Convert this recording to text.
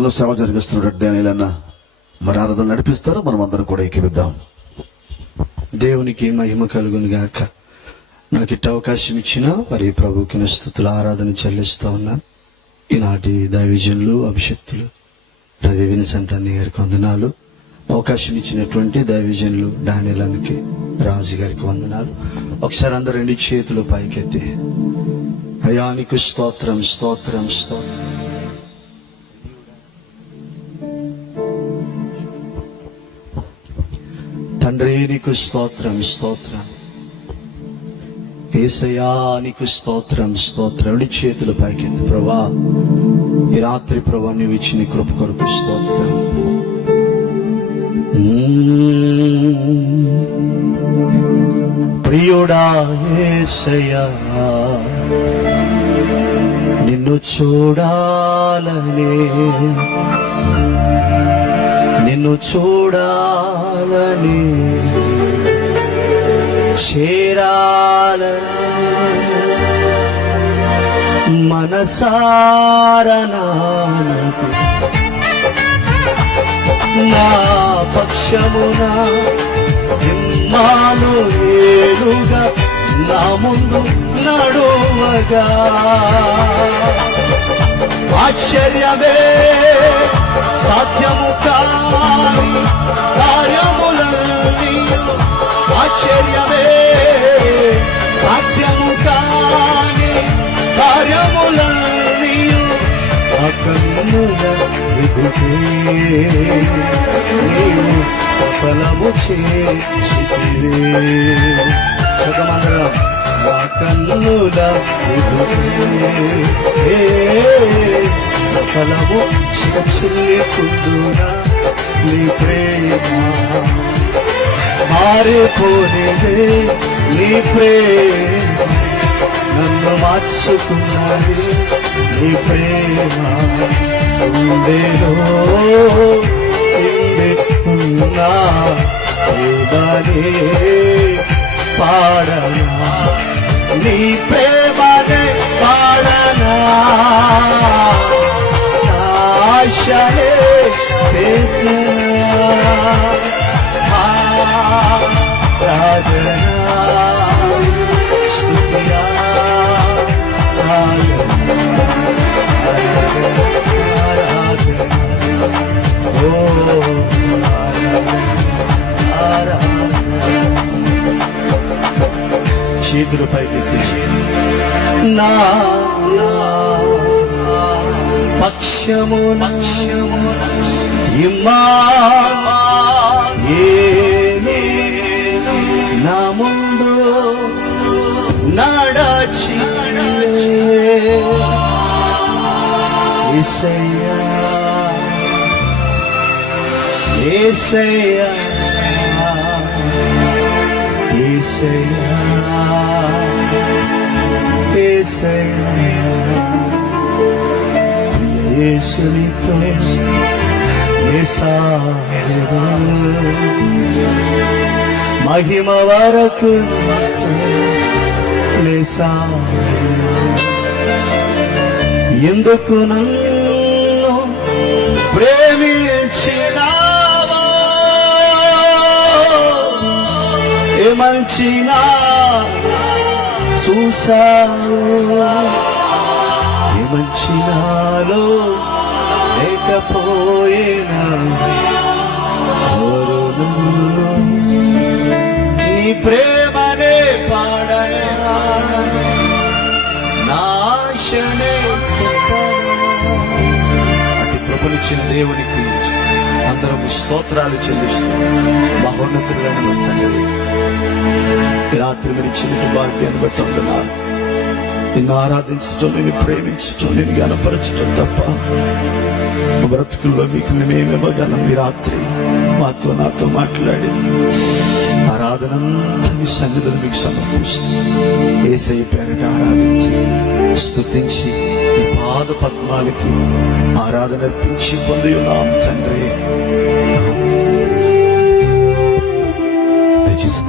ఊరిలో సేవ జరిగిస్తున్నాడు డానియల్ మరి ఆరాధన నడిపిస్తారో మనం అందరం కూడా ఎక్కివిద్దాం దేవునికి మహిమ కలుగును గాక. నాకు ఇట్ట అవకాశం ఇచ్చిన మరి ప్రభుకి స్థుతుల ఆరాధన చెల్లిస్తూ ఉన్నా. ఈనాటి దైవజనులు అభిషక్తులు రవి విన్సెంట్ అన్ని గారికి వందనాలు. అవకాశం ఇచ్చినటువంటి దైవజనులు డానియలానికి రాజు గారికి వందనాలు. ఒకసారి అందరు రెండు చేతులు పైకెత్తి. అయానికి స్తోత్రం స్తోత్రం స్తోత్రం. తండ్రి నీకు స్తోత్రం స్తోత్రం? ఏసయా నీకు స్తోత్రం స్తోత్రం. నీ చేతులు పైకింది ప్రభా. ఈ రాత్రి ప్రభా నీవు ఇచ్చిన కృప కొరకు స్తోత్రం. ప్రియుడా ఏసయ్యా నిన్ను చూడాలనే నిన్ను చూడాలని మనసారనానకు నా పక్షమున నిమ్మాను ఏలుగా నా ముందు నడువగా. ఆశ్చర్యమే సాధ్యము కాని ఎదుటే నీవు సఫలము చేసితివే శతమందరం మా కన్నుల ఎదుటే సఫలము చేకుందునా నీ ప్రేమ మారిపోలేదే నీ ప్రేమ నన్ను మార్చుకున్నది నీ ప్రేమ ఉండేలో ఉండే ఉన్నా ప్రేమనే పాడనా నీ ప్రేమనే పాడనా ఆశలే వేదనా చేతులు పైకెత్తి నా పక్షము పక్షము ఇమ్మా నా ముందు నడచి ఏసయ్యా ఏసయ్యా. యేసునితో మహిమ వరకు ఎందుకు నన్ను ప్రేమించినా ఏమంచినా చూశావు ఏమంచినాలో లేకపోయేనా? నీ ప్రేమనే పాడయా నాశనే అటు కృపనిచ్చిన దేవునికి అందరం స్తోత్రాలు చెల్లిస్తూ మహోన్నతులైన తండ్రి. రాత్రి మీరు ఇచ్చినట్టు భాగ్యాన్ని బట్టి అందున్నారు నిన్ను ఆరాధించటం నిన్ను ప్రేమించటం నిన్ను గనపరచటం తప్ప బ్రతుకుల్లో మీకు మేమేమగలం ఇవ్వగలం ఈ రాత్రి? మాతో నాతో మాట్లాడి ఆరాధన మీ సన్నిధులు మీకు సమర్పిస్తుంది ఏసై పేరట ఆరాధించి స్థుతించి నీ పాద పద్మానికి ఆరాధన అర్పించి పొంది ఉన్నాం తండ్రి. దయచేసి